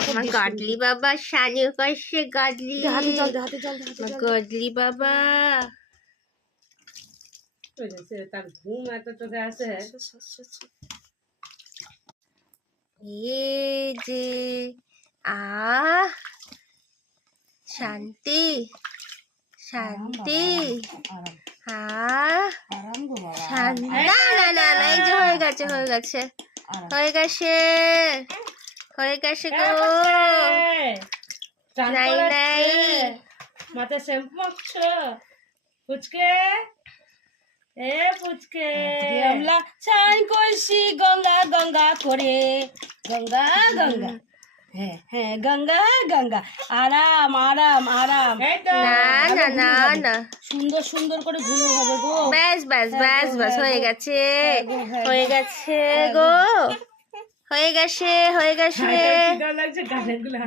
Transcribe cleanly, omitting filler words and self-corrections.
আমার গডলি বাবা সাজু করছে গডলি গডলি বাবা তার ঘুম এত চোখে আসে। এই যে শান্তি শান্তি শান্তি না না না না এই যে হয়ে গেছে হয়ে গেছে হয়ে গেছে হয়ে গেছে গো নাই নাই মাথায় শ্যাম্পু মাখছো পুচকে এ পুচকে আমরা চাই কইছি গঙ্গা গঙ্গা করে গঙ্গা গঙ্গা হ্যাঁ হ্যাঁ গঙ্গা গঙ্গা আরাম আরাম আরাম না না না না সুন্দর সুন্দর করে ঘুমো হবে গো ব্যাস ব্যাস ব্যাস ব্যাস হয়ে গেছে হয়ে গেছে গো হয়ে গেছে হয়ে গেছে লাগছে গানের গুলো